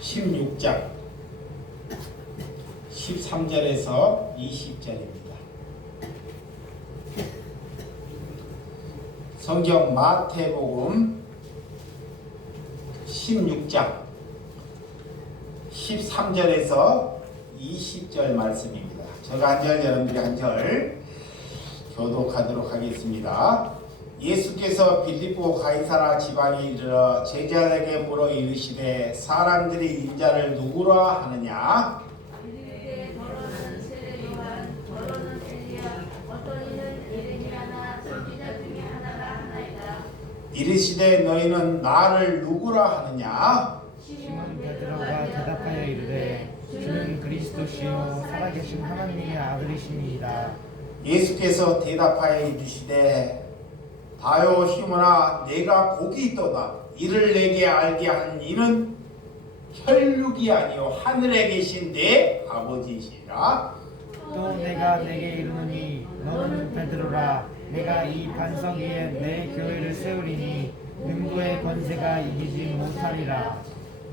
16장 13절에서 20절입니다. 성경 마태복음 16장 13절에서 20절 말씀입니다. 제가 한 절, 여러분들이 한 절 교독하도록 하겠습니다. 예수께서 빌립보 가이사라 지방에 이르러 제자들에게 물어 이르시되 사람들이 인자를 누구라 하느냐? 이르되 더러는 세례 요한, 더러는 엘리야, 어떤 이는 예레미야나 선지자 중에 하나라 하나이다. 이르시되 너희는 나를 누구라 하느냐? 시몬 베드로가 대답하여 이르되 주는 그리스도시요 살아계신 하나님의 아들이시니이다. 예수께서 대답하여 이르시되 다요 시몬아 내가 복이 있도다. 이를 내게 알게 한 이는 혈육이 아니요 하늘에 계신 내 아버지시라. 또 내가 내게 이르노니 너는 베드로라. 내가 이 반석 위에 내 교회를 세우리니 능고의 권세가 이기지 못하리라.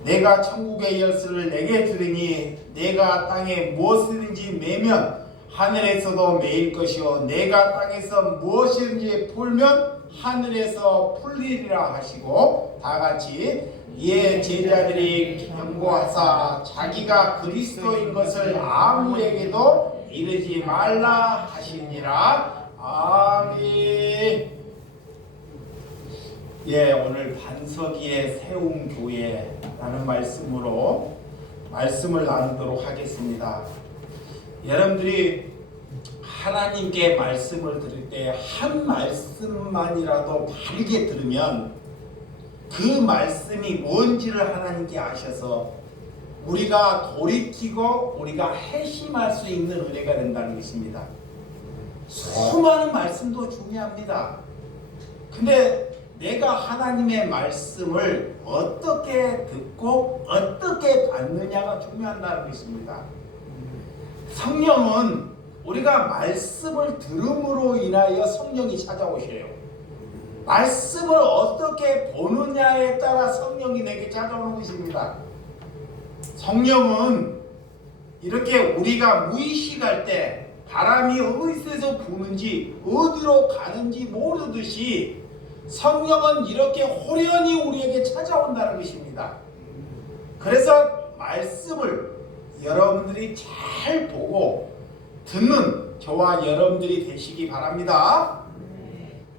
내가 천국의 열쇠를 내게 주리니 내가 땅에 무엇이든지 매면 하늘에서도 매일 것이요 내가 땅에서 무엇이든지 풀면 하늘에서 풀리리라 하시고 다같이 이에 제자들이 경고하사 자기가 그리스도인 것을 아무에게도 이르지 말라 하시니라. 아멘. 오늘 반석 위에 세운 교회라는 말씀으로 말씀을 나누도록 하겠습니다. 여러분들이 하나님께 말씀을 들을 때 한 말씀만이라도 바르게 들으면 그 말씀이 뭔지를 하나님께 아셔서 우리가 돌이키고 우리가 회심할 수 있는 은혜가 된다는 것입니다. 수많은 말씀도 중요합니다. 근데 내가 하나님의 말씀을 어떻게 듣고 어떻게 받느냐가 중요하다는 것입니다. 성령은 우리가 말씀을 들음으로 인하여 성령이 찾아오셔요. 말씀을 어떻게 보느냐에 따라 성령이 내게 찾아오는 것입니다. 성령은 이렇게 우리가 무의식할 때 바람이 어디서 부는지 어디로 가는지 모르듯이 성령은 이렇게 호련히 우리에게 찾아온다는 것입니다. 그래서 말씀을 여러분들이 잘 보고 듣는 저와 여러분들이 되시기 바랍니다.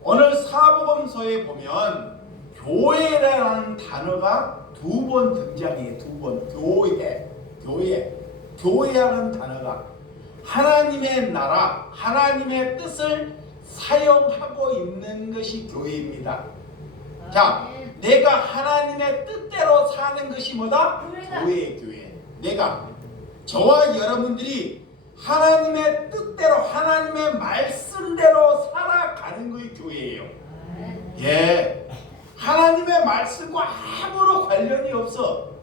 오늘 사복음서에 보면 교회라는 단어가 두 번 등장해요. 두 번. 교회라는 단어가 하나님의 나라, 하나님의 뜻을 사용하고 있는 것이 교회입니다. 자, 내가 하나님의 뜻대로 사는 것이 뭐다? 교회. 내가, 저와 여러분들이 하나님의 뜻대로, 하나님의 말씀대로 살아가는 것이 교회예요. 하나님의 말씀과 아무런 관련이 없어.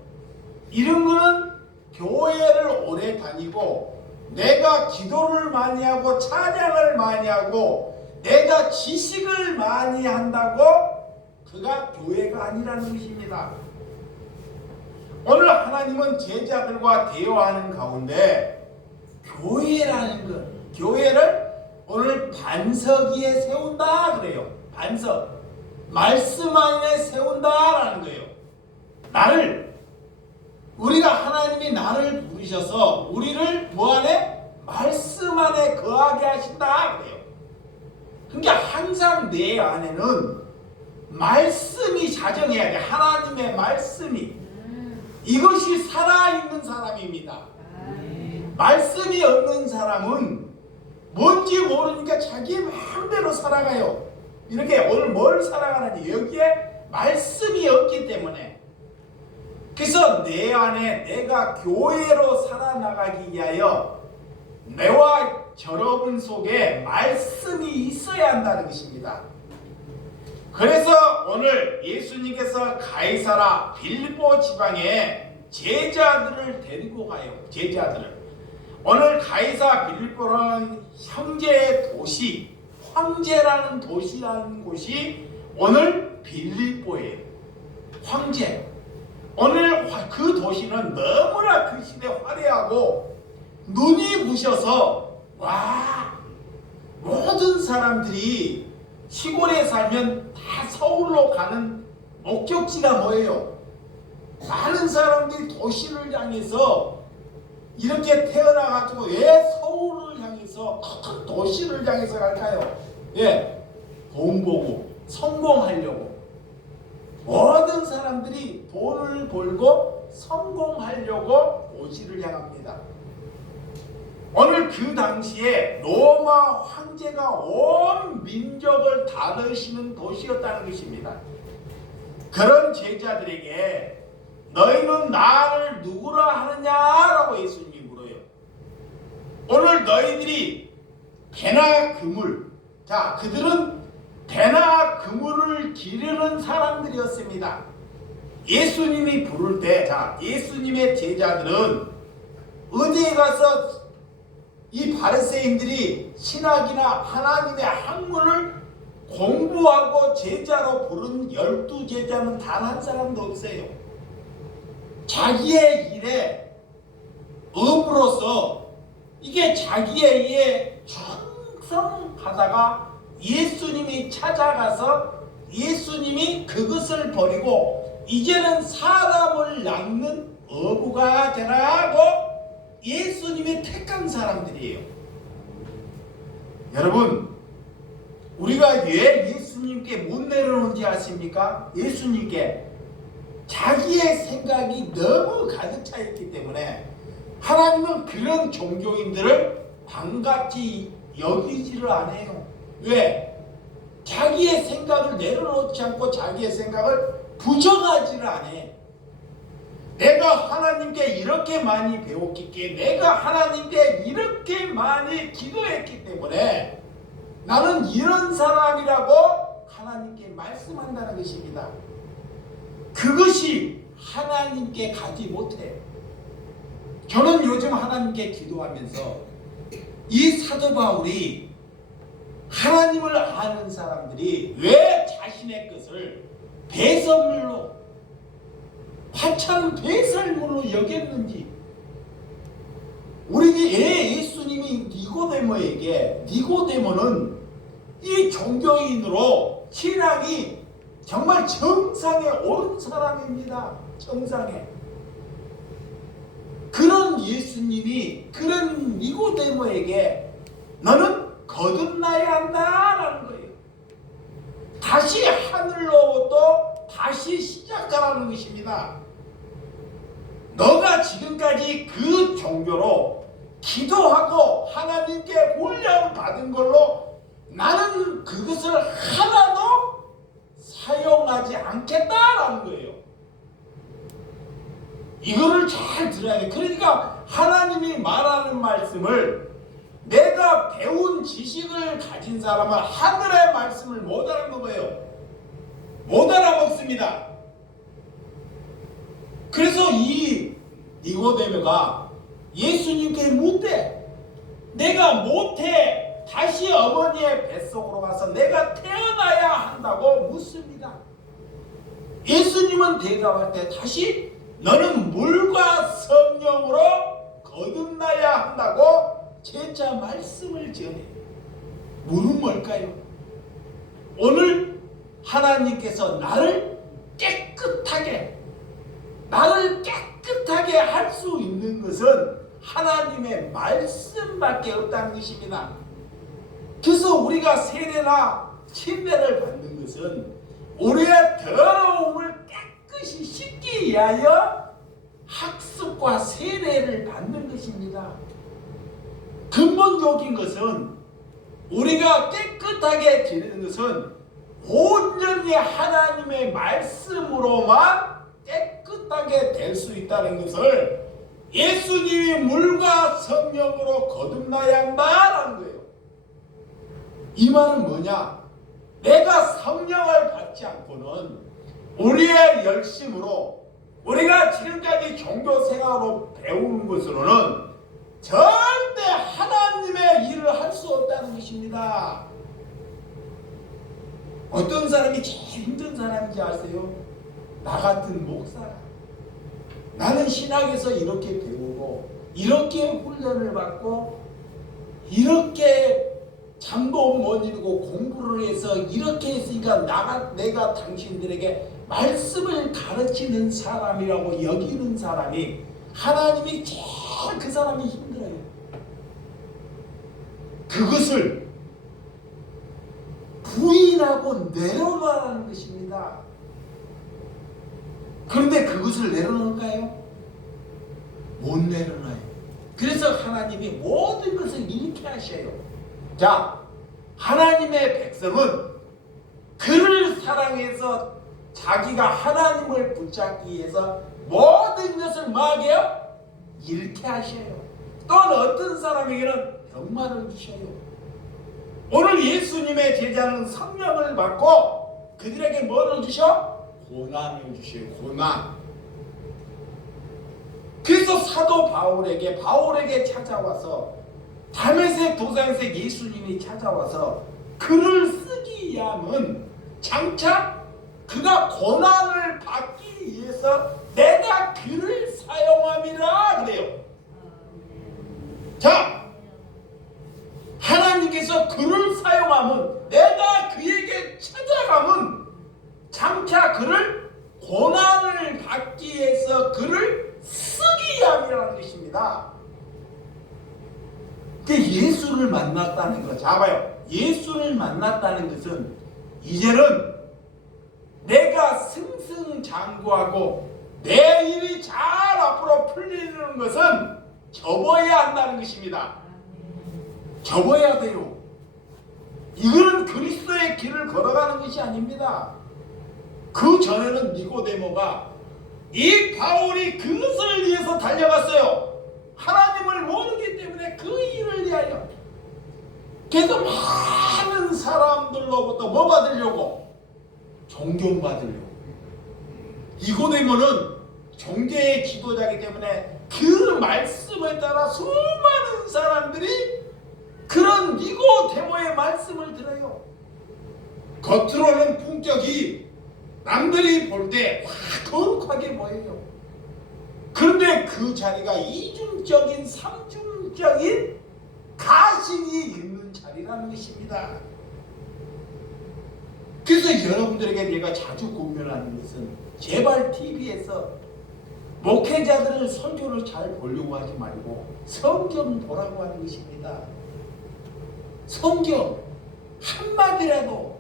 이런 거는 교회를 오래 다니고 내가 기도를 많이 하고 찬양을 많이 하고 내가 지식을 많이 한다고 그가 교회가 아니라는 것입니다. 오늘 하나님은 제자들과 대화하는 가운데 교회라는 것, 교회를 오늘 반석 위에 세운다 그래요. 반석, 말씀 안에 세운다라는 거예요. 우리가 하나님이 나를 부르셔서 우리를 뭐 안에? 말씀 안에 거하게 하신다 그래요. 그러니까 항상 내 안에는 말씀이 자정해야 돼. 하나님의 말씀이. 이것이 살아있는 사람입니다. 말씀이 없는 사람은 뭔지 모르니까 자기 마음대로 살아가요. 이렇게 오늘 뭘 살아가는지 여기에 말씀이 없기 때문에. 그래서 내 안에 내가 교회로 살아나가기 위하여 내와 여러분 속에 말씀이 있어야 한다는 것입니다. 그래서 오늘 예수님께서 가이사라 빌립보 지방에 제자들을 데리고 가요. 제자들을. 오늘 가이사 빌립보는 형제의 도시, 황제라는 도시라는 곳이 오늘 빌립보예요. 황제. 오늘 그 도시는 너무나 그 시대 화려하고 눈이 부셔서 와 모든 사람들이 시골에 살면 다 서울로 가는 목적지가 뭐예요? 많은 사람들이 도시를 향해서 이렇게 태어나가지고 왜 서울을 향해서 큰 도시를 향해서 갈까요? 예, 돈 보고 성공하려고. 모든 사람들이 돈을 벌고 성공하려고 도시를 향합니다. 오늘 그 당시에 로마 황제가 온 민족을 다스리는 도시였다는 것입니다. 그런 제자들에게 너희는 나를 누구라 하느냐라고 예수님이 물어요. 오늘 너희들이 배나 그물, 자 그들은 배나 그물을 기르는 사람들이었습니다. 예수님이 부를 때, 자 예수님의 제자들은 어디에 가서 이 바리새인들이 신학이나 하나님의 학문을 공부하고 제자로 부른 12제자는 단 한 사람도 없어요. 자기의 일에 업으로서 이게 자기의 일에 충성하다가 예수님이 찾아가서 예수님이 그것을 버리고 이제는 사람을 낚는 어부가 되라고 예수님이 택한 사람들이에요. 여러분, 우리가 왜 예수님께 못 내려오는지 아십니까? 예수님께 자기의 생각이 너무 가득 차 있기 때문에 하나님은 그런 종교인들을 반갑게 여기지를 않아요. 왜? 자기의 생각을 내려놓지 않고 자기의 생각을 부정하지를 않아요. 내가 하나님께 이렇게 많이 배웠기 때문에 내가 하나님께 이렇게 많이 기도했기 때문에 나는 이런 사람이라고 하나님께 말씀한다는 것입니다. 그것이 하나님께 가지 못해. 저는 요즘 하나님께 기도하면서 이 사도 바울이 하나님을 아는 사람들이 왜 자신의 것을 배설물로 하찮은 배설물로 여겼는지, 우리 예수님이 니고데모는 이 종교인으로 신앙이 정말 정상에 오른 사람입니다. 정상에. 그런 예수님이 그런 니고데모에게 너는 거듭나야 한다라는 거예요. 다시 하늘로부터 다시 시작하라는 것입니다. 너가 지금까지 그 종교로 기도하고 하나님께 훈련을 받은 걸로 나는 그것을 하나도 사용하지 않겠다라는 거예요. 이거를 잘 들어야 돼. 그러니까 하나님이 말하는 말씀을 내가 배운 지식을 가진 사람은 하늘의 말씀을 못 알아먹어요. 못 알아먹습니다. 그래서 이 니고데모가 예수님께 묻대. 내가 못해 다시 어머니의 뱃속으로 가서 내가 태어나야 한다고 묻습니다. 예수님은 대답할 때 다시 너는 물과 성령으로 거듭나야 한다고 제자 말씀을 전해. 물은 뭘까요? 오늘 하나님께서 나를 깨끗하게 할 수 있는 것은 하나님의 말씀밖에 없다는 것입니다. 그래서 우리가 세례나 침례를 받는 것은 우리의 더러움을 깨끗이 씻기 위하여 학습과 세례를 받는 것입니다. 근본적인 것은 우리가 깨끗하게 지내는 것은 온전히 하나님의 말씀으로만 깨끗하게 될 수 있다는 것을 예수님이 물과 성령으로 거듭나야 한다는 거예요. 이 말은 뭐냐? 내가 성령을 받지 않고는 우리의 열심으로 우리가 지금까지 종교 생활로 배우는 것으로는 절대 하나님의 일을 할 수 없다는 것입니다. 어떤 사람이 제일 힘든 사람인지 아세요? 나 같은 목사가. 나는 신학에서 이렇게 배우고 이렇게 훈련을 받고 이렇게 잠도 못 이루고 공부를 해서 이렇게 했으니까 내가 당신들에게 말씀을 가르치는 사람이라고 여기는 사람이 하나님이 제일 그 사람이 힘들어요. 그것을 부인하고 내려놓으라는 것입니다. 그런데 그것을 내려놓을까요? 못 내려놔요. 그래서 하나님이 모든 것을 잃게 하셔요. 자, 하나님의 백성은 그를 사랑해서 자기가 하나님을 붙잡기 위해서 모든 것을 뭐하게요? 잃게 하셔요. 또한 어떤 사람에게는 병만을 주셔요. 오늘 예수님의 제자는 성령을 받고 그들에게 뭐를 주셔? 고난을 주셔요. 고난. 그래서 사도 바울에게 찾아와서 다메섹 도상에서 예수님이 찾아와서 글을 쓰기 위함은 장차 그가 고난을 받기 위해서 내가 글을 사용함이라 그래요. 자, 하나님께서 글을 사용함은 내가 그에게 찾아가면 장차 그를 고난을 받기 위해서 글을 쓰기 위함이라는 것입니다. 예수를 만났다는 거. 자, 봐요. 예수를 만났다는 것은 이제는 내가 승승장구하고 내 일이 잘 앞으로 풀리는 것은 접어야 한다는 것입니다. 접어야 돼요. 이거는 그리스도의 길을 걸어가는 것이 아닙니다. 그 전에는 니고데모가 이 바울이 그것을 위해서 달려갔어요. 하나님을 모르기 때문에 그 일을 위하여. 그래서 많은 사람들로부터 뭐 받으려고? 존경받으려고. 니고데모는 종교의 지도자이기 때문에 그 말씀에 따라 수많은 사람들이 그런 니고데모의 말씀을 들어요. 겉으로는 품격이 남들이 볼 때 거룩하게 보여요. 그런데 그 자리가 이중적인 삼중적인 가식이 있는 자리라는 것입니다. 그래서 여러분들에게 내가 자주 권면하는 것은 제발 TV에서 목회자들을 설교를 잘 보려고 하지 말고 성경 보라고 하는 것입니다. 성경 한마디라도.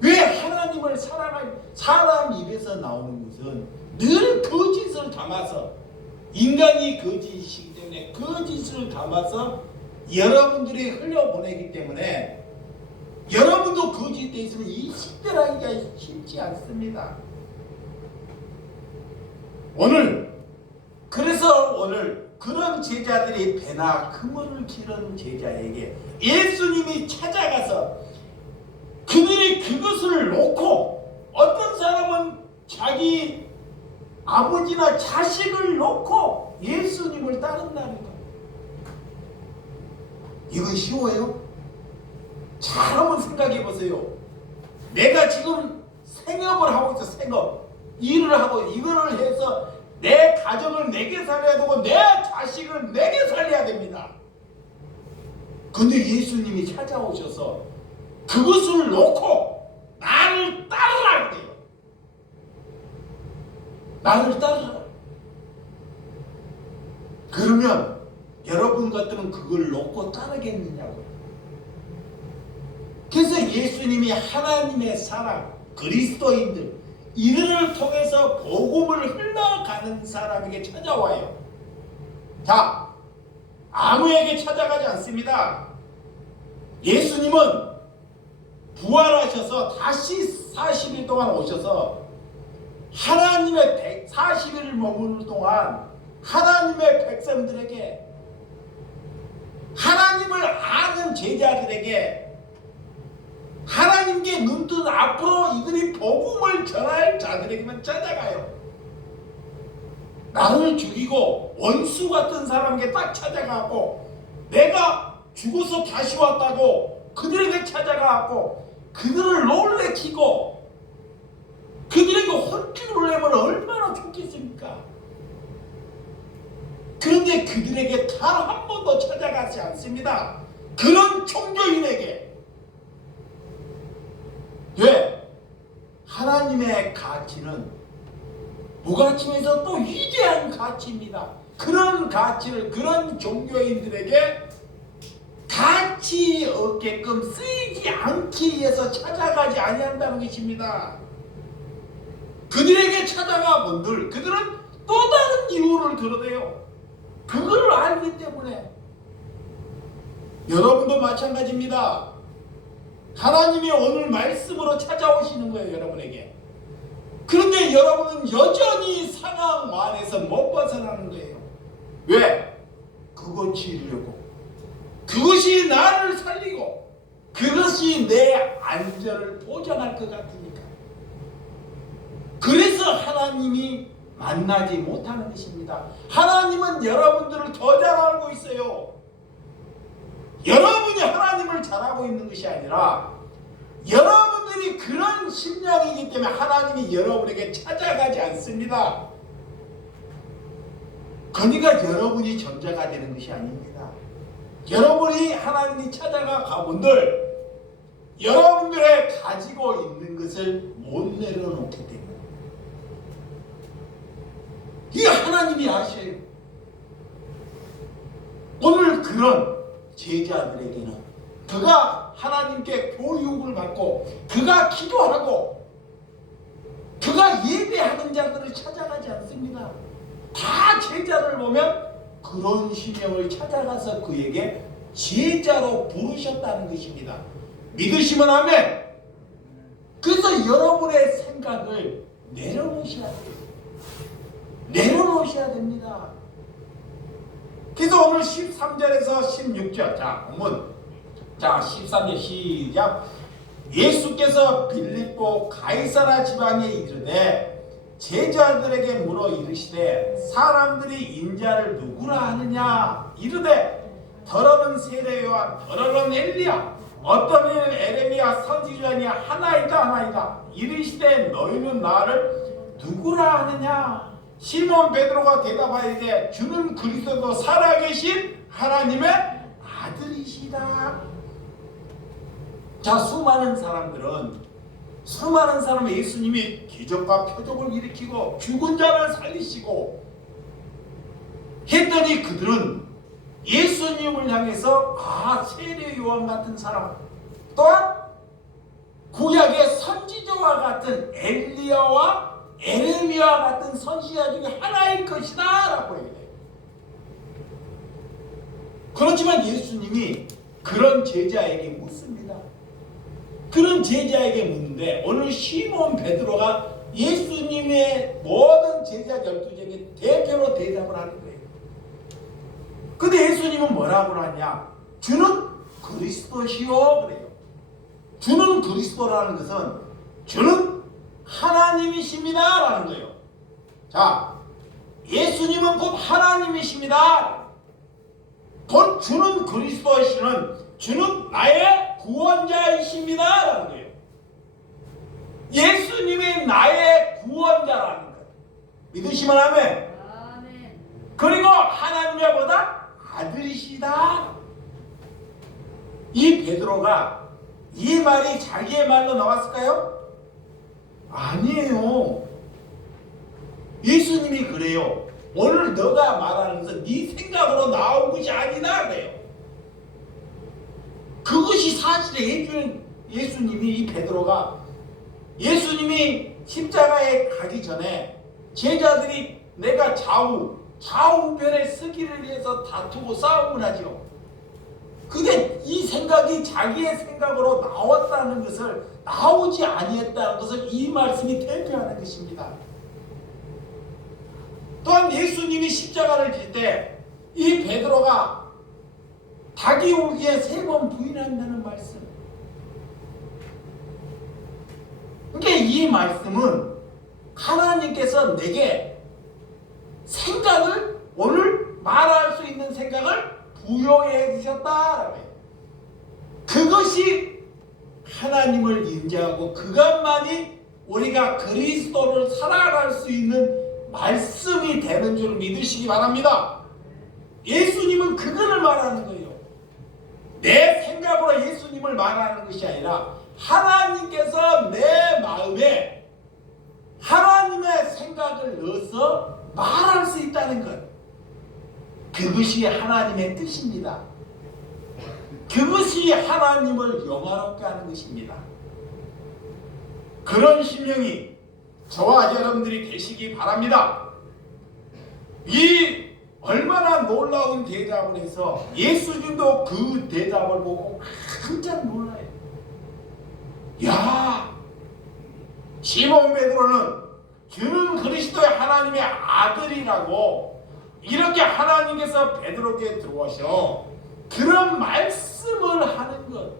왜 하나님을 사랑할 사람 입에서 나오는 것은 늘 거짓을 담아서, 인간이 거짓이기 때문에 거짓을 담아서 여러분들이 흘려보내기 때문에 여러분도 거짓에 있으면 인식들하기가 쉽지 않습니다. 그래서 오늘 그런 제자들이 배나 그물을 기른 제자에게 예수님이 찾아가서 그들이 그것을 놓고, 어떤 사람은 자기 아버지나 자식을 놓고 예수님을 따른다는 거예요. 이건 쉬워요? 잘 한번 생각해 보세요. 내가 지금 생업을 하고 있어. 생업 일을 하고 이거를 해서 내 가정을 내게 살려야 되고 내 자식을 내게 살려야 됩니다. 근데 예수님이 찾아오셔서 그것을 놓고 나를 따르라 그래요. 나를 따르라. 그러면 여러분 같으면 그걸 놓고 따르겠느냐고요. 그래서 예수님이 하나님의 사랑, 그리스도인들 이들을 통해서 복음을 흘러가는 사람에게 찾아와요. 자, 아무에게 찾아가지 않습니다. 예수님은 부활하셔서 다시 40일 동안 오셔서 하나님의 40일을 머무는 동안 하나님의 백성들에게, 하나님을 아는 제자들에게, 하나님께 눈뜬 앞으로 이들이 복음을 전할 자들에게만 찾아가요. 나를 죽이고 원수 같은 사람에게 딱 찾아가고, 내가 죽어서 다시 왔다고 그들에게 찾아가고 그들을 놀래키고 그들에게 혼쭐을 내면 얼마나 좋겠습니까? 그런데 그들에게 단 한 번도 찾아가지 않습니다. 그런 종교인에게. 왜? 하나님의 가치는 무가치에서 또 위대한 가치입니다. 그런 가치를 그런 종교인들에게 가치 없게끔 쓰이지 않기 위해서 찾아가지 아니한다는 것입니다. 그들에게 찾아가 본들 그들은 또 다른 이유를 들어대요. 그걸 알기 때문에. 여러분도 마찬가지입니다. 하나님이 오늘 말씀으로 찾아오시는 거예요, 여러분에게. 그런데 여러분은 여전히 상황 안에서 못 벗어나는 거예요. 왜? 그것이 이루려고. 그것이 나를 살리고 그것이 내 안전을 보장할 것 같으니까. 그래서 하나님이 만나지 못하는 것입니다. 하나님은 여러분들을 더 잘 알고 있어요. 여러분이 하나님을 잘 알고 있는 것이 아니라 여러분들이 그런 심령이기 때문에 하나님이 여러분에게 찾아가지 않습니다. 그러니까 여러분이 전자가 되는 것이 아닙니다. 여러분이 하나님이 찾아가 가본들 여러분들의 가지고 있는 것을 못 내려놓기 때문에. 이 하나님이 아셔요. 오늘 그런 제자들에게는 그가 하나님께 교육을 받고 그가 기도하고 그가 예배하는 자들을 찾아가지 않습니다. 다 제자를 보면 그런 심령을 찾아가서 그에게 제자로 부르셨다는 것입니다. 믿으시면 아멘. 그래서 여러분의 생각을 내려놓으셔야 돼요. 내려놓으셔야 됩니다. 그래서 오늘 13절에서 16절 자 본문 자 13절 시작. 예수께서 빌립보 가이사라 지방에 이르되 제자들에게 물어 이르시되 사람들이 인자를 누구라 하느냐 이르되 더러는 세례 요한 더러는 엘리야 어떤 이는 에레미야 선지자니 하나이다 이르시되 너희는 나를 누구라 하느냐. 시몬 베드로가 대답하되 주는 그리스도 살아계신 하나님의 아들이시다. 자 수많은 사람은 예수님이 기적과 표적을 일으키고 죽은 자를 살리시고 했더니 그들은 예수님을 향해서 세례 요한 같은 사람 또한 구약의 선지자와 같은 엘리야와 에레미야 같은 선지자 중에 하나일 것이다 라고 얘기해요. 그렇지만 예수님이 그런 제자에게 묻습니다. 그런 제자에게 묻는데 오늘 시몬 베드로가 예수님의 모든 제자 12제에게 대표로 대답을 하는 거예요. 근데 예수님은 뭐라고 하냐? 주는 그리스도시요 그래요. 주는 그리스도라는 것은 주는 하나님이십니다 라는 거예요. 자, 예수님은 곧 하나님이십니다. 곧 주는 그리스도이시는 주는 나의 구원자이십니다 라는 거예요. 예수님이 나의 구원자라는 거예요. 믿으시면 아멘. 그리고 하나님의 보다 아들이시다. 이 베드로가 이 말이 자기의 말로 나왔을까요? 아니에요. 예수님이 그래요. 오늘 너가 말하는 것은 네 생각으로 나온 것이 아니다 그래요. 그것이 사실에 예수님이 이 베드로가 예수님이 십자가에 가기 전에 제자들이 내가 좌우변에 서기를 위해서 다투고 싸움을 하죠. 그게 이 생각이 자기의 생각으로 나왔다는 것을 나오지 아니했다는 것을 이 말씀이 대표하는 것입니다. 또한 예수님이 십자가를 질 때 이 베드로가 닭이 오기에 3번 부인한다는 말씀. 그러니까 이 말씀은 하나님께서 내게 생각을 오늘 말할 수 있는 생각을 부여해 주셨다라고 해요. 그것이 하나님을 인정하고 그것만이 우리가 그리스도를 살아갈 수 있는 말씀이 되는 줄 믿으시기 바랍니다. 예수님은 그거를 말하는 거예요. 내 생각으로 예수님을 말하는 것이 아니라 하나님께서 내 마음에 하나님의 생각을 넣어서 말할 수 있다는 것. 그것이 하나님의 뜻입니다. 그것이 하나님을 영화롭게 하는 것입니다. 그런 심령이 저와 여러분들이 되시기 바랍니다. 이 얼마나 놀라운 대답을 해서 예수님도 그 대답을 보고 깜짝 놀라요. 야, 시몬 베드로는 주는 그리스도의 하나님의 아들이라고 이렇게 하나님께서 베드로에게 들어오셔 그런 말씀을 하는 것.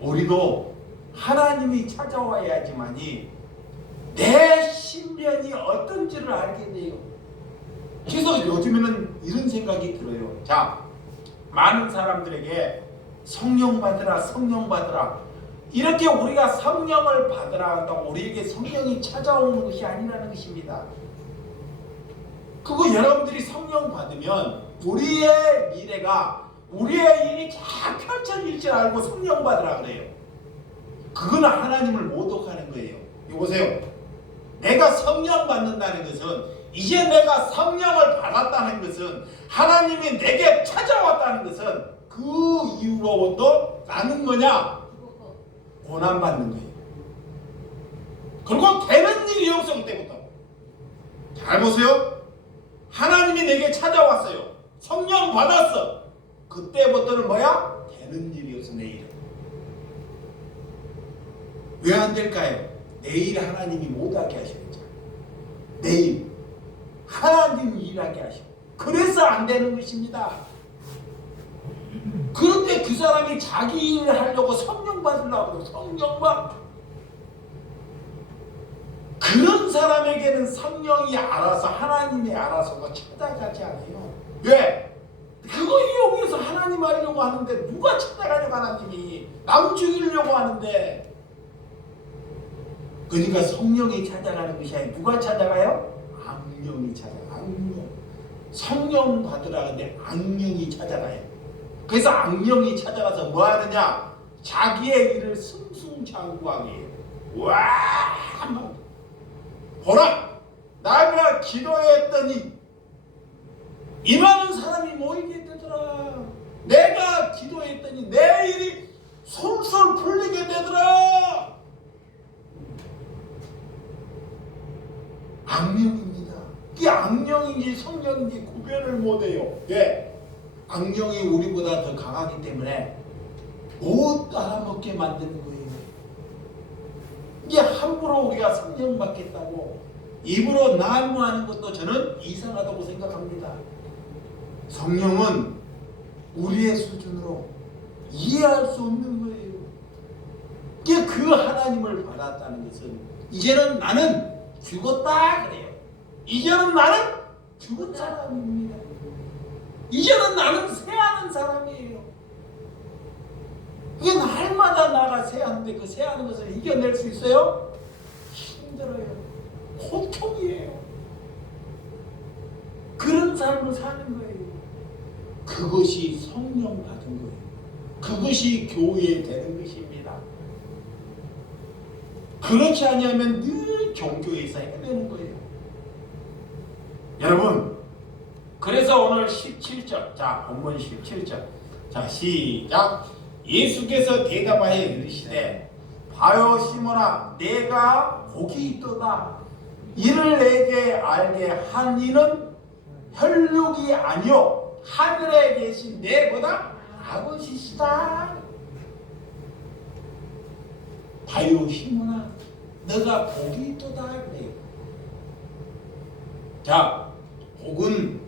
우리도 하나님이 찾아와야지만이 내 신변이 어떤지를 알게 돼요. 그래서 요즘에는 이런 생각이 들어요. 자, 많은 사람들에게 성령 받으라, 성령 받으라. 이렇게 우리가 성령을 받으라 한다고 우리에게 성령이 찾아오는 것이 아니라는 것입니다. 그거 여러분들이 성령 받으면 우리의 미래가, 우리의 일이 잘 펼쳐질 줄 알고 성령 받으라 그래요. 그거는 하나님을 모독하는 거예요. 이거 보세요. 내가 성령 받는다는 것은, 이제 내가 성령을 받았다는 것은, 하나님이 내게 찾아왔다는 것은 그 이후로부터 나는 뭐냐? 고난받는 거예요. 그리고 되는 일이 없어. 그때부터 잘 보세요. 하나님이 내게 찾아왔어요. 성령 받았어. 그때부터는 뭐야? 되는 일이 없어. 내일은 왜 안 될까요? 내일 하나님이 못하게 하시겠죠. 내일 하나님이 일하게 하시고, 그래서 안 되는 것입니다. 그런데 그 사람이 자기 일을 하려고 성령 받으려고 성령 받, 그런 사람에게는 성령이 알아서, 하나님이 알아서가 찾아가지 않아요. 왜? 그거 이용해서 하나님 하려고 하는데 누가 찾아가려고 하나님이 남 죽이려고 하는데. 그러니까 성령이 찾아가는 것이 아니라 누가 찾아가요? 악령이 찾아가요. 악령. 성령 받으라 근데 악령이 찾아가요. 그래서 악령이 찾아가서 뭐 하느냐? 자기의 일을 승승장구하게 해요. 와, 보라, 내가 기도했더니 이 많은 사람이 모이게 되더라. 내가 기도했더니 내 일이 솔솔 풀리게 되더라. 악령입니다. 이게 악령인지 성령인지 구별을 못해요. 왜? 악령이 우리보다 더 강하기 때문에 못 알아먹게 만드는 거예요. 이게 함부로 우리가 성령 받겠다고 입으로 난무하는 것도 저는 이상하다고 생각합니다. 성령은 우리의 수준으로 이해할 수 없는 거예요. 이게 그 하나님을 받았다는 것은 이제는 나는 죽었다 그래요. 이제는 나는 죽은 사람입니다. 이제는 나는 새하는 사람이에요. 이게 날마다 나가 새하는데 그 새하는 것을 이겨낼 수 있어요? 힘들어요. 고통이에요. 그런 삶을 사는 거예요. 그것이 성령 받은 거예요. 그것이 교회에 되는 것입니다. 그렇지 않으면 늘 종교에서 헤매는 거예요. 여러분, 그래서 오늘 17절, 자 본문 17절, 자 시작. 예수께서 대답하여 이르시되 바요 시몬아, 내가 복이 있도다. 이를 내게 알게 한 이는 혈육이 아니요 하늘에 계신 내보다 아버지시다. 바요 시몬아, 너가 복이 있도다 그래요. 자, 복은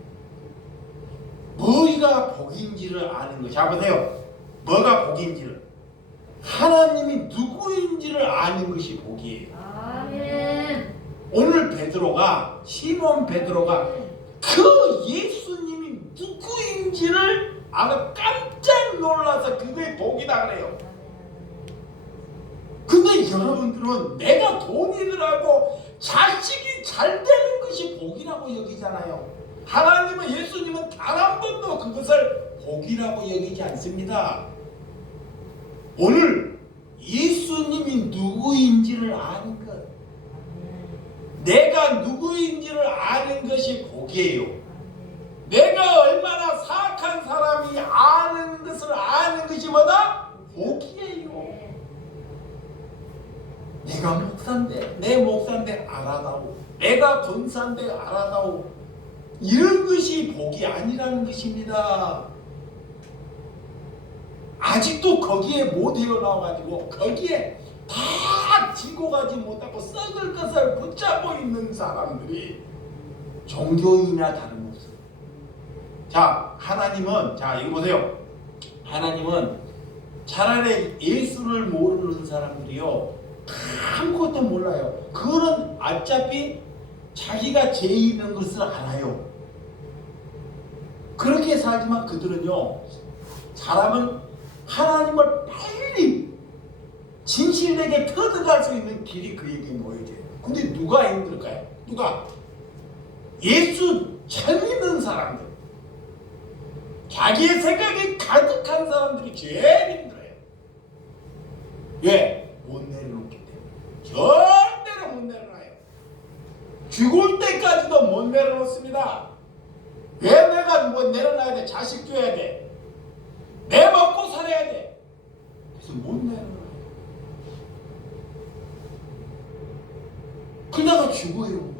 뭐가 복인지를 아는 거. 자 보세요. 뭐가 복인지를, 하나님이 누구인지를 아는 것이 복이에요. 아멘. 오늘 베드로가, 시몬 베드로가 그 예수님이 누구인지를 알아 깜짝 놀라서 그게 복이다 그래요. 근데 여러분들은 내가 돈이더라고 자식이 잘 되는 것이 복이라고 여기잖아요. 하나님은 예수님은 단 한 번도 그것을 복이라고 여기지 않습니다. 오늘 예수님이 누구인지를 아는 것, 내가 누구인지를 아는 것이 복이에요. 내가 얼마나 사악한 사람이 아는 것을 아는 것이 뭐다? 복이에요. 내가 목사인데, 내 목사인데 알아다오. 내가 권사인데 알아다오. 이런 것이 복이 아니라는 것입니다. 아직도 거기에 못 헤어나와가지고 거기에 다 지고 가지 못하고 썩을 것을 붙잡고 있는 사람들이 종교인이나 다름없어. 자, 하나님은, 자, 이거 보세요. 하나님은 차라리 예수를 모르는 사람들이요, 아무것도 몰라요. 그거는 어차피 자기가 죄 있는 것을 알아요. 그렇게 살지만 그들은요, 사람은 하나님을 빨리 진실되게 터득할 수 있는 길이 그에게 보여져요. 근데 누가 힘들까요? 누가? 예수 잘 믿는 사람들, 자기의 생각이 가득한 사람들이 제일 힘들어요. 왜? 못 내려놓기 때문에. 절대로 못 내려놔요. 죽을 때까지도 못 내려놓습니다. 왜 내가 뭐 내려놔야 돼? 자식 줘야 돼. 내 먹고 살아야 돼. 그래서 못 내려놔요. 그러다가 죽어요.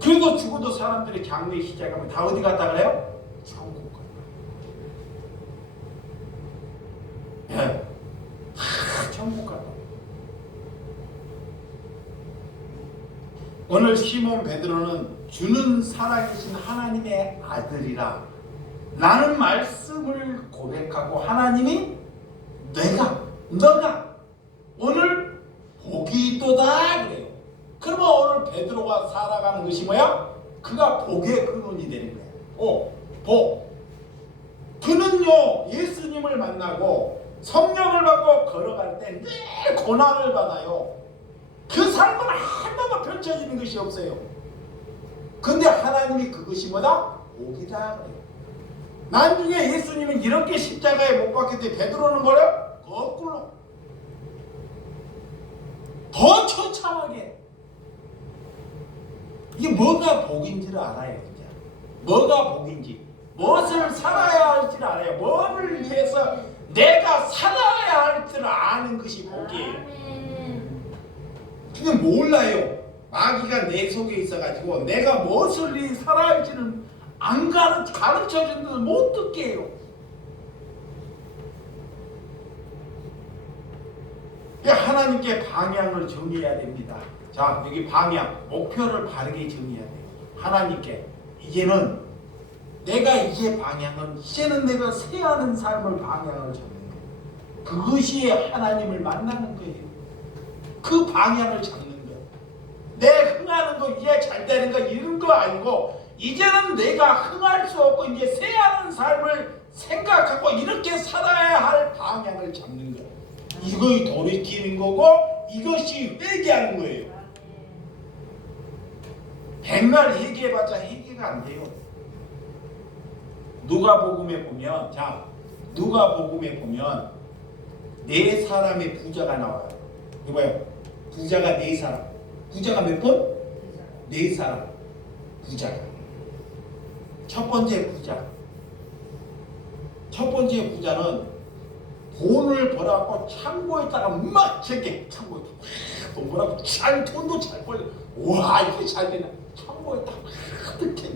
그래도 죽어도 사람들이 장례 시작하면 다 어디 갔다 그래요? 천국 갔다. 예. 천국 갔다. 오늘 시몬 베드로는 주는 살아계신 하나님의 아들이라 라는 말씀을 고백하고 하나님이 너가 오늘 복이 있도다 그래요. 그러면 오늘 베드로가 살아가는 것이 뭐야? 그가 복의 근원이 되는 거예요. 복. 그는요, 예수님을 만나고 성령을 받고 걸어갈 때 늘 고난을 받아요. 그 삶은 하나도 펼쳐지는 것이 없어요. 근데 하나님이 그것이 뭐다? 복이다 그래요. 나중에 예수님은 이렇게 십자가에 못 박힐 때 베드로는 뭐래요? 거꾸로 더 처참하게. 이게 뭐가 복인지를 알아요. 진짜 뭐가 복인지, 무엇을 살아야 할지를 알아요. 뭐를 위해서 내가 살아야 할지를 아는 것이 복이에요. 그게 몰라요. 마귀가 내 속에 있어가지고 내가 무엇을 위해 살아야 할지는 안 가르쳐준 데는 못 듣게 해요. 하나님께 방향을 정해야 됩니다. 자, 여기 방향, 목표를 바르게 정해야 돼요. 하나님께 이제는 내가 이제는 내가 새하는 삶을 방향을 정해야 돼요. 그것이 하나님을 만나는 거예요. 그 방향을 잡는 거예요. 내 흥하는 거, 이제 잘 되는 거 이런 거 아니고 이제는 내가 흥할 수 없고 이제 새하는 삶을 생각하고 이렇게 살아야 할 방향을 잡는 거예요. 이것이 돌이키는 거고 이것이 회개하는 거예요. 백날 회개해봤자 회개가 안 돼요. 누가복음에 보면, 자, 누가복음에 보면 네 사람의 부자가 나와요. 이거요. 부자가 네 사람. 부자가 몇 번? 네 사람. 부자가. 첫 번째 부자. 첫 번째 부자는 돈을 벌어갖고 창고에다가 막 제게 창고에 돈 벌어갖고 돈도 잘 벌려. 와, 이렇게 잘 되나? 창고에다가 막 득해.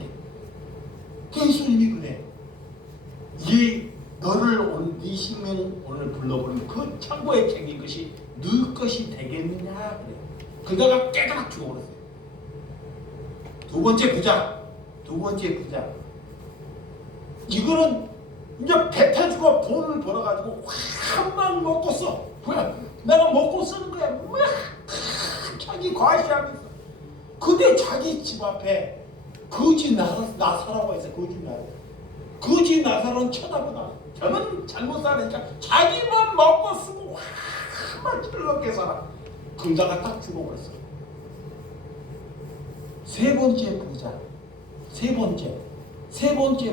예수님이 그래. 너를 네 식명 오늘 불러버리면 그 창고에 챙긴 것이 네 것이 되겠느냐 그래. 그러다가 깨닫 죽어버렸어요. 두 번째 부자. 이거는 이제 배 타주고 돈을 벌어가지고 한방 먹고 써. 뭐야? 내가 먹고 쓰는 거야. 막 자기 과시하면서. 근데 자기 집 앞에 거지 나사라고 해서 거지 나사로는 쳐다보다. 저는 잘못 사니까 자기만 먹고 쓰고 막 즐겁게 살아. 그러다가 딱 죽어버렸어. 세 번째 부자, 세 번째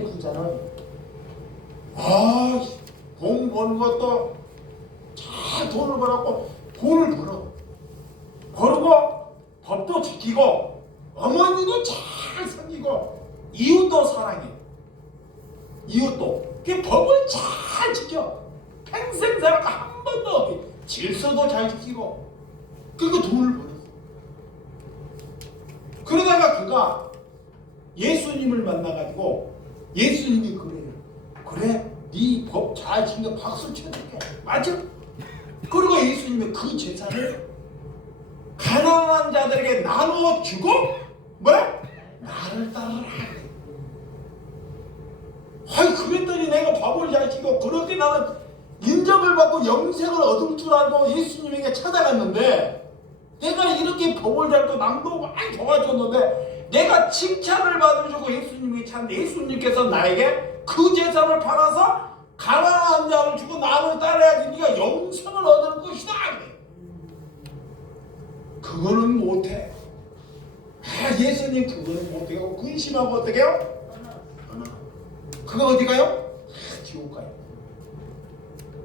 부자는 돈 버는 것도 잘 돈을 벌었고 돈을 벌고 법도 지키고 어머니도 잘 섬기고 이웃도 사랑해. 이웃도 그 법을 잘 지켜. 평생 살아가 한 번도 없게 질서도 잘 지키고 그리고 돈을 벌었어. 그러다가 그가 예수님을 만나가지고 예수님이 그래 네 법 잘 지킨 거 박수 쳐줄게. 맞아? 그리고 예수님이 그 재산을 가난한 자들에게 나누어 주고 뭐야? 나를 따르라. 그랬더니 내가 법을 잘 지키고 그렇게 나는 인정을 받고 영생을 얻을 줄 알고 예수님에게 찾아갔는데 내가 이렇게 법을 잘 지키고 남도 많이 도와줬는데 내가 칭찬을 받으려고 예수님에게 찾는데 예수님께서 나에게 그 재산을 팔아서 가난한 자를 주고 나를 따라야지 네가 영생을 얻을 것이다. 그거는 못해. 예수님 그거는 못해요. 근심하고 어떻게 해요? 그거 어디 가요? 지옥 가요.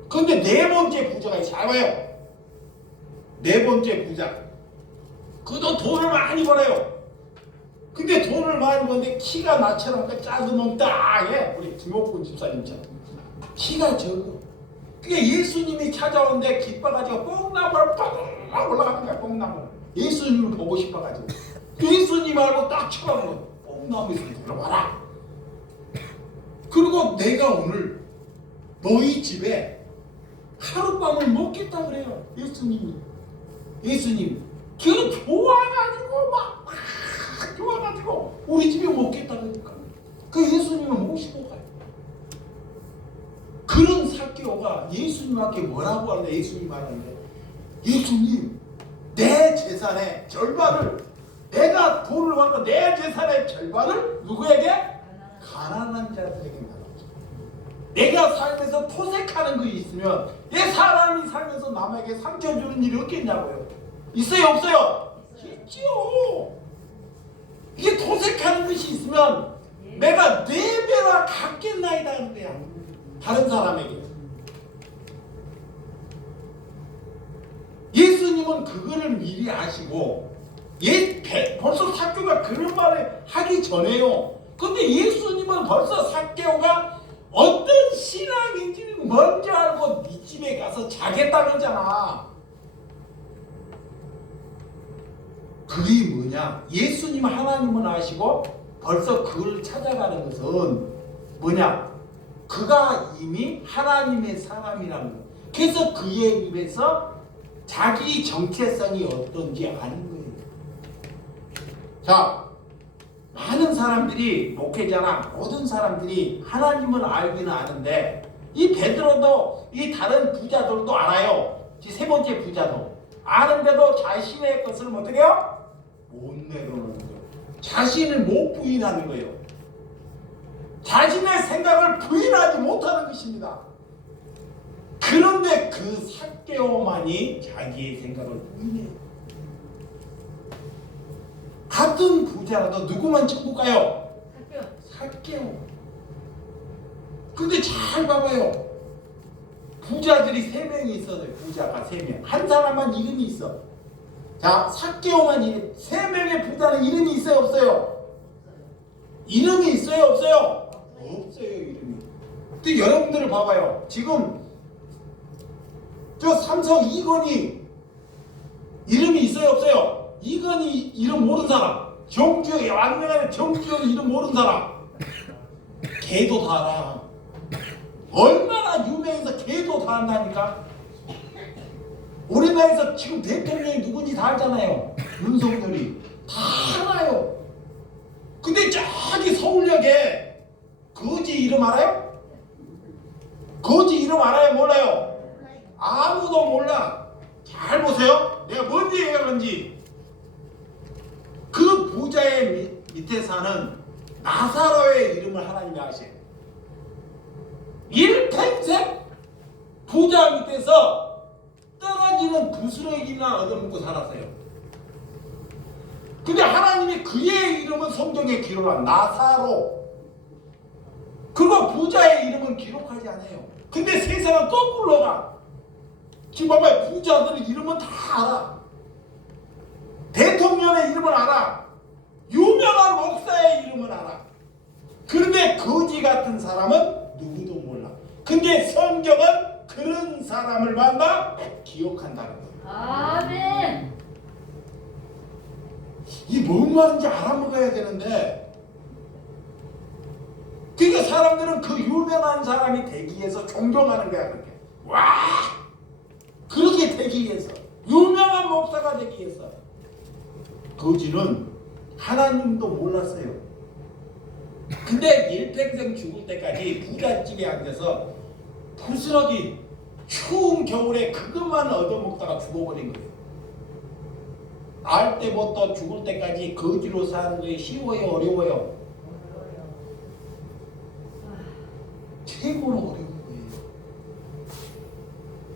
그런데 네 번째 부자가 잘 봐요. 네 번째 부자. 그도 돈을 많이 벌어요. 근데 돈을 많이 버는데 키가 나처럼 작으면 딱해. 우리 김옥군 집사님처럼 키가 적어. 그게 예수님이 찾아오는데 기뻐가지고 뽕나무를 뻥 올라가는 거야. 뽕나무를 예수님을 보고 싶어가지고 예수님 알고 딱 쳐다보고 뽕나무에서 들어와라. 그리고 내가 오늘 너희 집에 하룻밤을 먹겠다 그래요. 예수님 그 좋아가지고 막 좋아가지고 우리 집에 먹겠다 그러니까 그 예수님을 모시고 가요. 그런 삭개오가 예수님한테 뭐라고 하는데 예수님 말하는데 예수님 내 재산의 절반을 내가 돈을 받고 내 재산의 절반을 누구에게? 가난한 자들에게 나눠줘. 내가 살면서 토색하는 것이 있으면 내 사람이 살면서 남에게 상처 주는 일이 없겠냐고요. 있어요 없어요? 있지요. 이게 토색하는 것이 있으면 내가 4배나 갚겠나이다 하는 거야. 다른 사람에게. 예수님은 그거를 미리 아시고 벌써 삭개오가 그런 말을 하기 전에요. 근데 예수님은 벌써 삭개오가 어떤 신앙인지는 먼저 알고 네 집에 가서 자겠다 그러잖아. 그게 뭐냐? 예수님 하나님은 아시고 벌써 그걸 찾아가는 것은 뭐냐? 그가 이미 하나님의 사람이라는 거예요. 그래서 그의 입에서 자기 정체성이 어떤지 아는 거예요. 자, 많은 사람들이 목회자나 모든 사람들이 하나님을 알기는 아는데 이 베드로도 이 다른 부자들도 알아요. 세 번째 부자도 아는데도 자신의 것을 어떻게 해요? 못 내놓는 거예요. 자신을 못 부인하는 거예요. 자신의 생각을 부인하지 못하는 것입니다. 그런데 그 삭개오만이 자기의 생각을 부인해요. 같은 부자라도 누구만 천국 가요? 삭개오. 근데 잘 봐봐요. 부자들이 3명이 있어요. 부자가 3명. 한 사람만 이름이 있어. 자, 삭개오만 3명의 부자는 이름이 있어요 없어요? 이름이 있어요 없어요? 없어요 이름이. 근데 여러분들을 봐봐요. 지금 저 삼성 이건희 이름이 있어요 없어요? 이건희 이름 모르는 사람. 정주영 완전한 정주영 이름 모르는 사람. 걔도 다 알아. 얼마나 유명해서 걔도 다 안다니까. 우리나라에서 지금 대통령이 누군지 다 알잖아요. 윤석열이 다 알아요. 근데 저기 서울역에 거지 이름 알아요? 거지 이름 알아요 몰라요? 아무도 몰라. 잘 보세요. 내가 뭔지 얘기하는지. 그 부자의 밑에 사는 나사로의 이름을 하나님이 아세요. 일평생 부자 밑에서 떨어지는 부스러기나 얻어먹고 살았어요. 근데 하나님이 그의 이름은 성경에 기록한 나사로, 그거 부자의 이름은 기록하지 않아요. 근데 세상은 거꾸로 가. 지금 봐봐요. 부자들의 이름은 다 알아. 대통령의 이름을 알아. 유명한 목사의 이름을 알아. 그런데 거지 같은 사람은 누구도 몰라. 근데 성경은 그런 사람을 만나 기억한다는 거예요. 아멘. 이 뭔 말인지 알아먹어야 되는데, 그러니까 사람들은 그 유명한 사람이 되기 위해서 존경하는 거야. 그렇게 와, 그렇게 되기 위해서, 유명한 목사가 되기 위해서. 거지는 하나님도 몰랐어요. 근데 일평생 죽을 때까지 부잣집에 앉아서 부스러기 추운 겨울에 그것만 얻어먹다가 죽어버린 거예요. 날 때부터 죽을 때까지 거지로 사는 게 쉬워요, 어려워요? 최고로 어려운 거예요.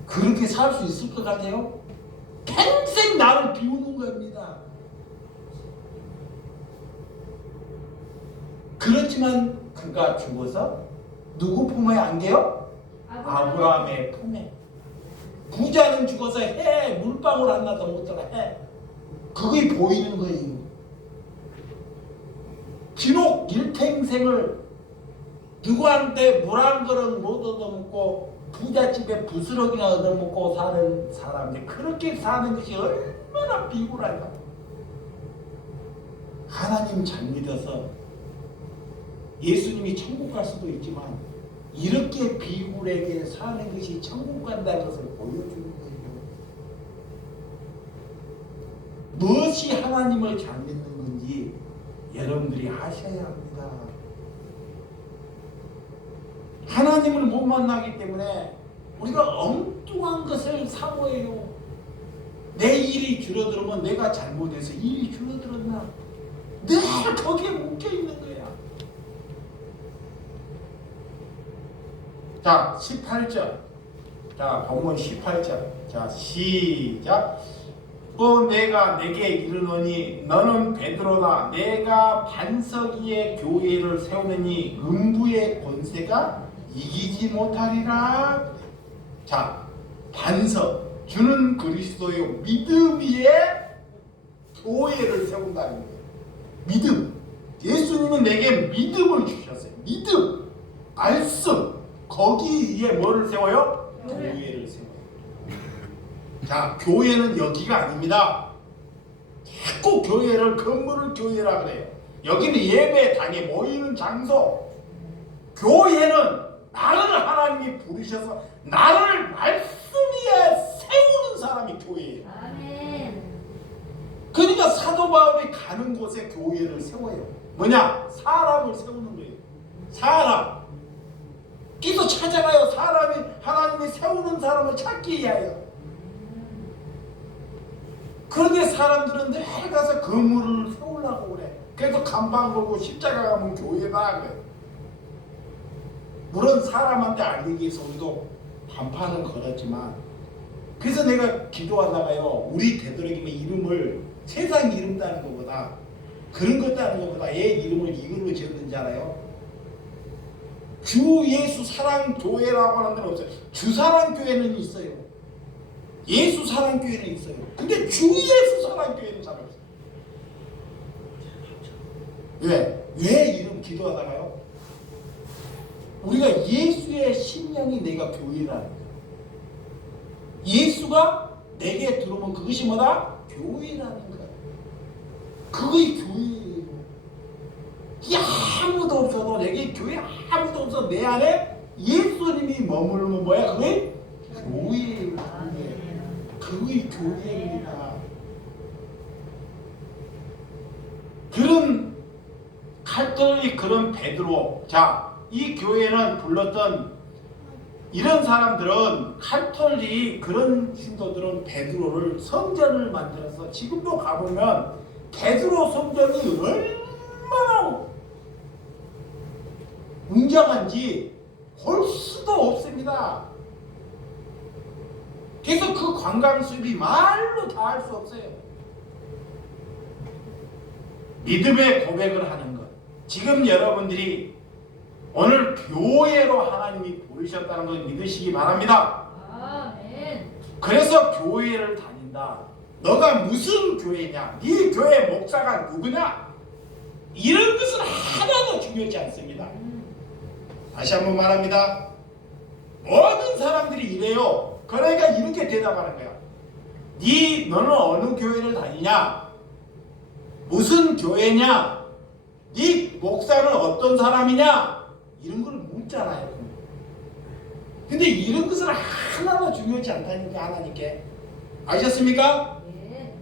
그렇게 살 수 있을 것 같아요? 평생 나를 비우는 겁니다. 그렇지만 그가 죽어서 누구 품에 안겨요? 아브라함의 품에. 부자는 죽어서 해 물방울 하나도 못 들어. 해 그게 보이는 거예요. 비록 일평생을 누구한테 물 한 그릇 못 얻어먹고 부잣집에 부스러기나 얻어먹고 사는 사람인데, 그렇게 사는 것이 얼마나 비굴한가. 하나님 잘 믿어서 예수님이 천국 갈 수도 있지만 이렇게 비굴하게 사는 것이 천국 간다는 것을 보여주는 거예요. 무엇이 하나님을 잘 믿는 건지 여러분들이 아셔야 합니다. 하나님을 못 만나기 때문에 우리가 엉뚱한 것을 사모해요. 내 일이 줄어들면 내가 잘못해서 일이 줄어들었나? 늘 거기에 묶여있는 거야. 자, 18절. 자, 본문 18절. 자, 시작. 또 내가 내게 이르노니 너는 베드로다. 내가 반석 위에 교회를 세우느니 음부의 권세가 이기지 못하리라. 자, 반석, 주는 그리스도요 믿음 위에 교회를 세운다는 거예요. 믿음. 예수님은 내게 믿음을 주셨어요. 믿음, 말씀. 거기 위에 뭐를 세워요? 교회를 세워요. 자, 교회는 여기가 아닙니다. 자꾸 교회를, 건물을 교회라 그래요. 여기는 예배당에 모이는 장소. 교회는 나를 하나님이 부르셔서 나를 말씀 위에 세우는 사람이 교회예요. 아멘. 그러니까 사도 바울이 가는 곳에 교회를 세워요. 뭐냐? 사람을 세우는 거예요. 사람. 기도 찾아가요. 사람이, 하나님이 세우는 사람을 찾기 위하여. 그런데 사람들은 늘 가서 건물을 세우려고 그래. 그래서 간방 걸고 십자가 가면 교회다 그래. 물론 사람한테 알리기 위해서 우리도 반판은 걸었지만, 그래서 내가 기도하다가요, 우리 되도록이면 이름을 세상 이름 따는 것보다, 그런 것 따는 것보다 얘 이름을 이걸로 지었는지 알아요? 주 예수 사랑 교회라고 하는 데는 없어요. 주 사랑 교회는 있어요. 예수 사랑 교회는 있어요. 근데 주 예수 사랑 교회는 잘 없어요. 왜 이름 기도하다가요? 우리가 예수의 심령이 내가 교회라는 거예요. 예수가 내게 들어오면 그것이 뭐다? 교회라는 거예요. 그게 교회예요. 이게 아무도 없어도, 내게 교회 아무도 없어도 내 안에 예수님이 머물면 뭐야? 그게 교회예요. 그게 교회입니다. 그런 칼돌이, 그런 베드로. 자, 이 교회는 불렀던 이런 사람들은, 칼톨릭 그런 신도들은 베드로를 성전을 만들어서, 지금도 가보면 베드로 성전이 얼마나 웅장한지 볼 수도 수도 없습니다. 그래서 그 관광 수입이 말로 다 할 수 없어요. 믿음의 고백을 하는 것. 지금 여러분들이 오늘 교회로 하나님이 부르셨다는 걸 믿으시기 바랍니다. 아멘. 그래서 교회를 다닌다. 너가 무슨 교회냐? 네 교회 목사가 누구냐? 이런 것은 하나도 중요하지 않습니다. 다시 한번 말합니다. 모든 사람들이 이래요. 그러니까 이렇게 대답하는 거야. 너는 어느 교회를 다니냐? 무슨 교회냐? 네 목사는 어떤 사람이냐? 이런 걸 묻잖아요. 근데 이런 것은 하나도 중요하지 않다니까 하나님께. 아셨습니까? 예.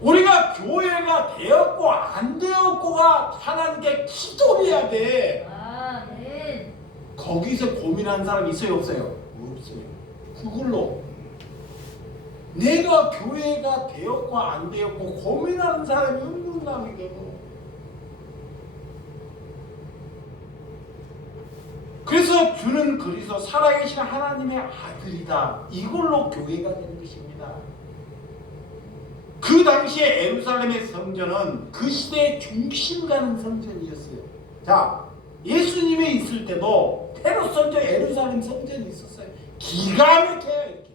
우리가 교회가 되었고 안 되었고가 하나님께 기도해야 돼. 아멘. 거기서 고민하는 사람 있어요 없어요? 없어요. 그걸로 내가 교회가 되었고 안 되었고 고민하는 사람이 없는다니까요. 그래서 주는 그리스도 살아계신 하나님의 아들이다. 이걸로 교회가 되는 것입니다. 그 당시에 예루살렘의 성전은 그 시대의 중심 가는 성전이었어요. 자, 예수님이 있을 때도 테로 성전 예루살렘 성전이 있었어요. 기가 막혀요. 이렇게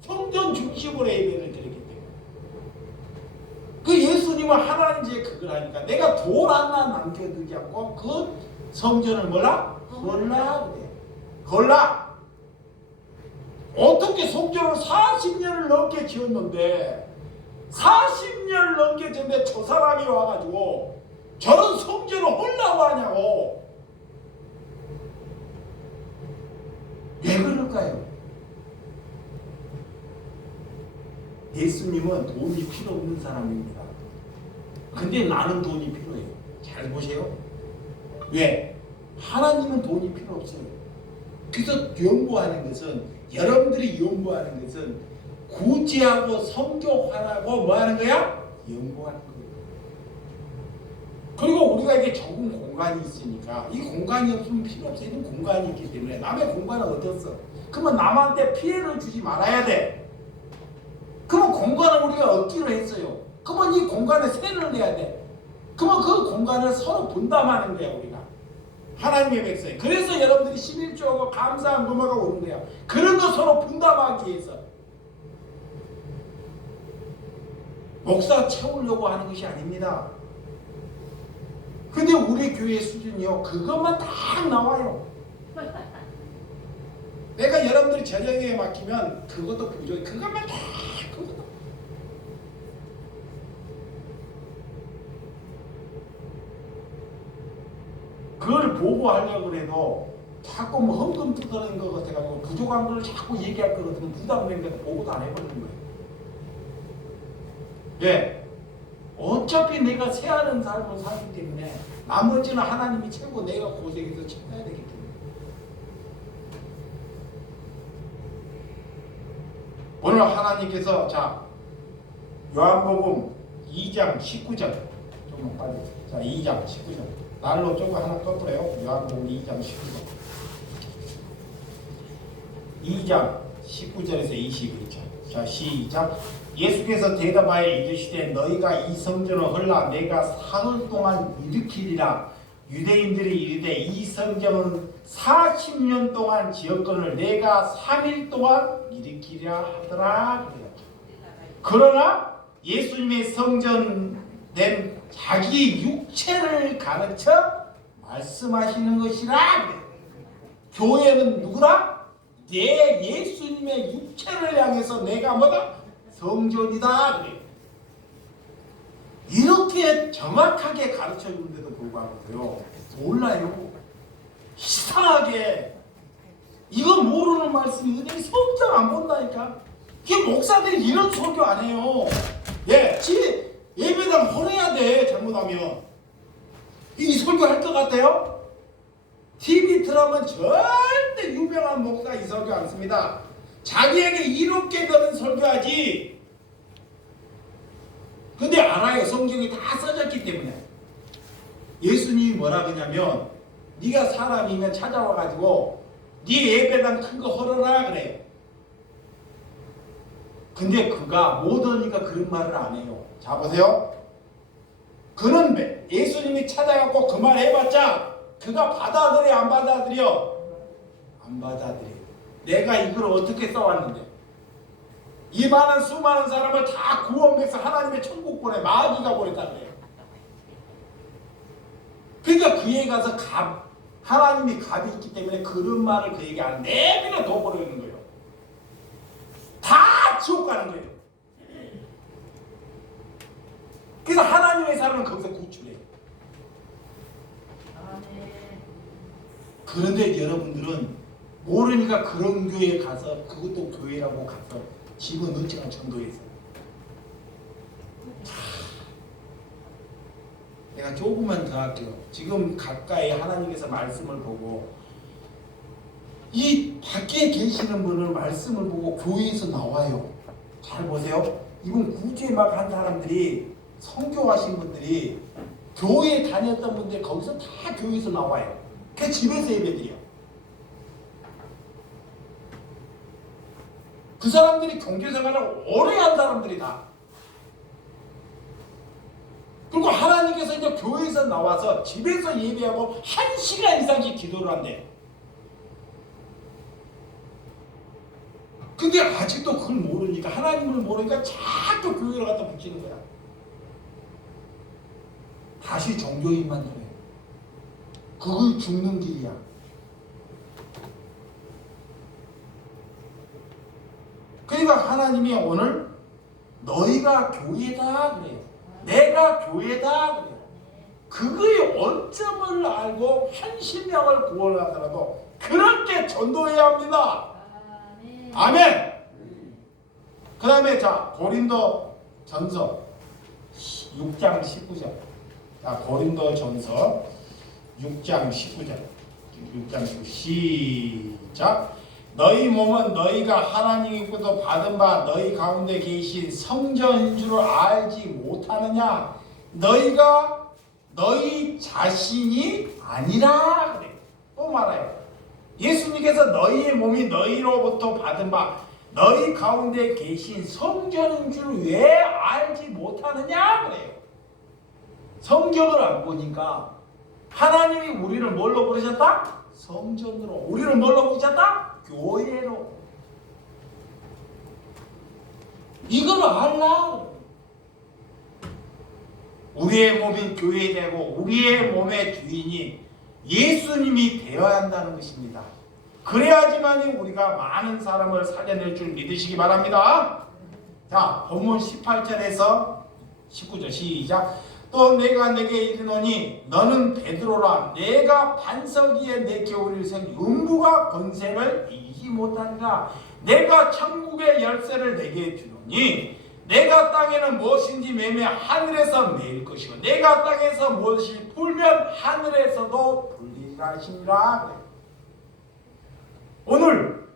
성전 중심으로 예배를 드렸기 때문에. 그 예수님은 하나님의 그걸 하니까 내가 돌 하나 남겨두지 않고 그 성전을 뭐라? 걸라 그래. 걸라. 어떻게 성전을 40년을 넘게 지었는데 40년 넘게 지었는데 저 사람이 와가지고 저런 성전을 헐라고 하냐고. 왜 그럴까요? 예수님은 돈이 필요 없는 사람입니다. 근데 나는 돈이 필요해요. 잘 보세요. 왜? 하나님은 돈이 필요 없어요. 그래서 연구하는 것은 여러분들이 연구하는 것은 구제하고 성교하라고 뭐 하는 거야? 연구하는 거예요. 그리고 우리가 이게 적은 공간이 있으니까 이 공간이 없으면 필요 없어요. 이런 공간이 있기 때문에 남의 공간은 어땠어? 그러면 남한테 피해를 주지 말아야 돼. 그러면 공간을 우리가 얻기로 했어요. 그러면 이 공간에 세를 내야 돼. 그러면 그 공간을 서로 분담하는 거야 우리가. 하나님의 백성. 그래서 여러분들이 11조하고 감사한 금화가 오는 거야. 그런 거 서로 분담하기 위해서. 목사 채우려고 하는 것이 아닙니다. 근데 우리 교회 수준이요. 그것만 딱 나와요. 내가 여러분들이 저녁에 맡기면 그것도 부족해. 그것만 딱 그것도. 그걸 보고하려고 해도 자꾸 뭐 헌금 뜯어낸 것 같아가지고 부족한 걸 자꾸 얘기할 것 같으면 부담된 거 보고도 안 해버리는 거예요. 예. 어차피 내가 세하는 삶을 살기 때문에 나머지는 하나님이 채우고 내가 고생해서 채워야 되기 때문에. 오늘 하나님께서 자 요한복음 2장 19절 조금 빨리 자 2장 19절 날로 조금 하나 꺾으래요. 요한복음 2장 19절 2장 19절에서 22절 자 시작. 예수께서 대답하여 이르시되 너희가 이 성전을 헐라 내가 사흘 동안 일으키리라. 유대인들이 이르되 이 성전은 40년 동안 지었거늘 내가 3일 동안 일으키리라 하더라. 그러나 예수님의 성전된 자기 육체를 가르쳐 말씀하시는 것이라. 교회는 누구다? 내 예수님의 육체를 향해서 내가 뭐다? 성전이다. 그래. 이렇게 정확하게 가르쳐 주는데도 불구하고요. 몰라요. 이상하게 이거 모르는 말씀이 은혜의 성경 안 본다니까. 이게 목사들이 이런 설교 안 해요. 예, 예배당 혼내야 돼. 잘못하면 이 설교 할 것 같아요? TV 틀어면 절대 유명한 목사 이 설교 안 씁니다. 자기에게 이롭게 되는 설교하지. 근데 알아요. 성경이 다 써졌기 때문에. 예수님이 뭐라 그러냐면 네가 사람이면 찾아와가지고 네 예배당 큰 거 헐어라 그래요. 근데 그가 못 오니까 그런 말을 안 해요. 자 보세요. 그는 예수님이 찾아갖고 그 말 해봤자 그가 받아들여 안 받아들여? 안 받아들여. 내가 이걸 어떻게 써왔는데 이 많은 수많은 사람을 다 구원해서 하나님의 천국 보내 마귀가 보냈다 그래요. 그러니까 그에 가서 하나님이 갑이 있기 때문에 그런 말을 그에게 안 내비려 둬버리는 거예요. 다 지옥 가는 거예요. 그래서 하나님의 사람은 거기서 구출해요. 그런데 여러분들은 모르니까 그런 교회에 가서 그것도 교회라고 가서 집어넣지가 전도했어요. 내가 조금만 더 할게요. 지금 가까이 하나님께서 말씀을 보고 이 밖에 계시는 분을 말씀을 보고 교회에서 나와요. 잘 보세요. 이분 구제 막 한 사람들이 선교하신 분들이 교회에 다녔던 분들 거기서 다 교회에서 나와요. 그 집에서 예배드려. 그 사람들이 경제생활을 오래 한 사람들이다. 그리고 하나님께서 이제 교회에서 나와서 집에서 예배하고 1시간 이상씩 기도를 한대. 근데 아직도 그걸 모르니까 하나님을 모르니까 자꾸 교회를 갖다 붙이는 거야. 다시 종교인만 해. 그걸 죽는 길이야. 그러니까 하나님이 오늘 너희가 교회다 그래요. 내가 교회다 그래요. 그거의 원점을 알고 한 심령을 구원하더라도 그렇게 전도해야 합니다. 아멘. 그 다음에 자 고린도 전서 6장 19절. 자 고린도 전서 6장 19절. 6장 19절 시작. 너희 몸은 너희가 하나님께로부터 받은 바 너희 가운데 계신 성전인 줄 알지 못하느냐? 너희가 너희 자신이 아니라 그래. 또 말해요. 예수님께서 너희의 몸이 너희로부터 받은 바 너희 가운데 계신 성전인 줄 왜 알지 못하느냐 그래요. 성경을 안 보니까 하나님이 우리를 뭘로 부르셨다? 성전으로. 우리를 뭘로 부르셨다? 교회로. 이걸 알라. 우리의 몸인 교회 되고 우리의 몸의 주인이 예수님이 되어야 한다는 것입니다. 그래야지만 우리가 많은 사람을 살려낼 줄 믿으시기 바랍니다. 자, 본문 18절에서 19절 시작. 또 내가 내게 이르노니 너는 베드로라. 내가 반석 위에 내 교회를 세운 음부가 권세를 이기지 못하리라. 내가 천국의 열쇠를 내게 주노니 내가 땅에는 무엇인지 매매 하늘에서 매일 것이고 내가 땅에서 무엇이 풀면 하늘에서도 풀리리라 하시니라. 오늘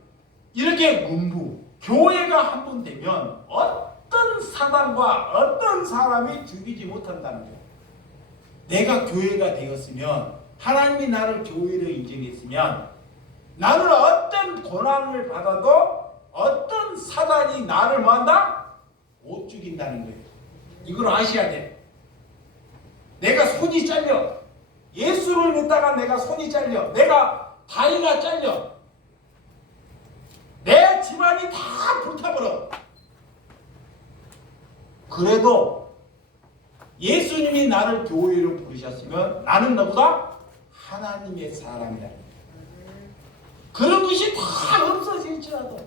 이렇게 음부 교회가 한 번 되면 어떤 사단과 어떤 사람이 죽이지 못한다는 거예요. 내가 교회가 되었으면 하나님이 나를 교회로 인정했으면 나는 어떤 고난을 받아도 어떤 사단이 나를 뭐한다? 못 죽인다는 거예요. 이걸 아셔야 돼. 내가 손이 잘려. 예수를 믿다가 내가 손이 잘려. 내가 다리가 잘려. 내 집안이 다 불타버려. 그래도 예수님이 나를 교회로 부르셨으면 나는 너보다 하나님의 사람이다. 그런 것이 다 없어질지라도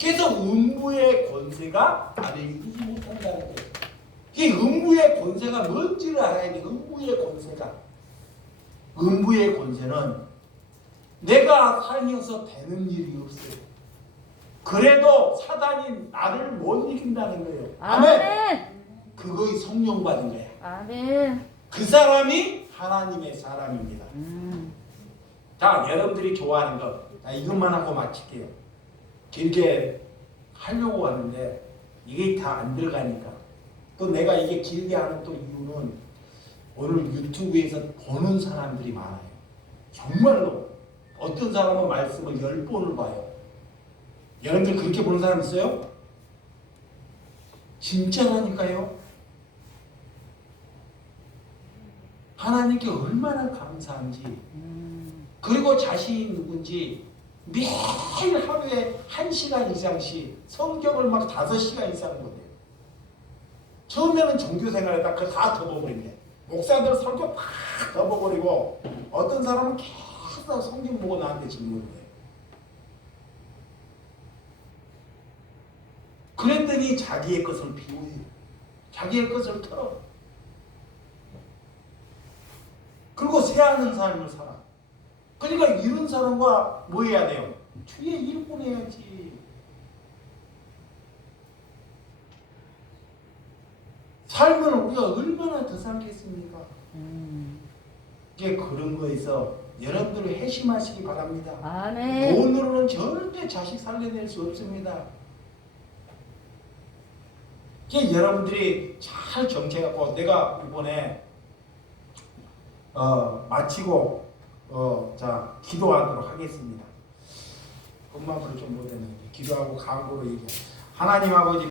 그래서 음부의 권세가 나를 이기지 못한다는 거예요. 이 음부의 권세가 뭔지를 알아야 돼. 음부의 권세가. 음부의 권세는 내가 살면서 되는 일이 없어요. 그래도 사단이 나를 못 이긴다는 거예요. 아멘. 그거의 성령 받은 거야. 아멘. 그 사람이 하나님의 사람입니다. 자, 여러분들이 좋아하는 거. 이것만 하고 마칠게요. 길게 하려고 하는데 이게 다 안 들어가니까. 또 내가 이게 길게 하는 또 이유는 오늘 유튜브에서 보는 사람들이 많아요. 정말로 어떤 사람은 말씀을 10번을 봐요. 여러분들 그렇게 보는 사람 있어요? 진짜라니까요. 하나님께 얼마나 감사한지, 그리고 자신이 누군지 매일 하루에 1시간 이상씩 성경을 막 5시간 이상 보내요. 처음에는 종교생활에다 그거 다 덮어버리네. 목사들 설교 다 덮어버리고 어떤 사람은 계속 성경 보고 나한테 질문을 해요. 그랬더니 자기의 것을 비워요. 자기의 것을 털어. 그리고 새하는 삶을 살아. 그러니까 이런 사람과 뭐 해야 돼요? 주의 일꾼 해야지. 삶은 우리가 얼마나 더 살겠습니까? 이게 그런 거에서 여러분들이 회심하시기 바랍니다. 아멘. 돈으로는 절대 자식 살려낼 수 없습니다. 이게 여러분들이 잘 정체해갖고 내가 이번에 마치고 자 기도하도록 하겠습니다. 엄마 그렇게 못했는데 기도하고 강구로 얘기해. 하나님 아버지.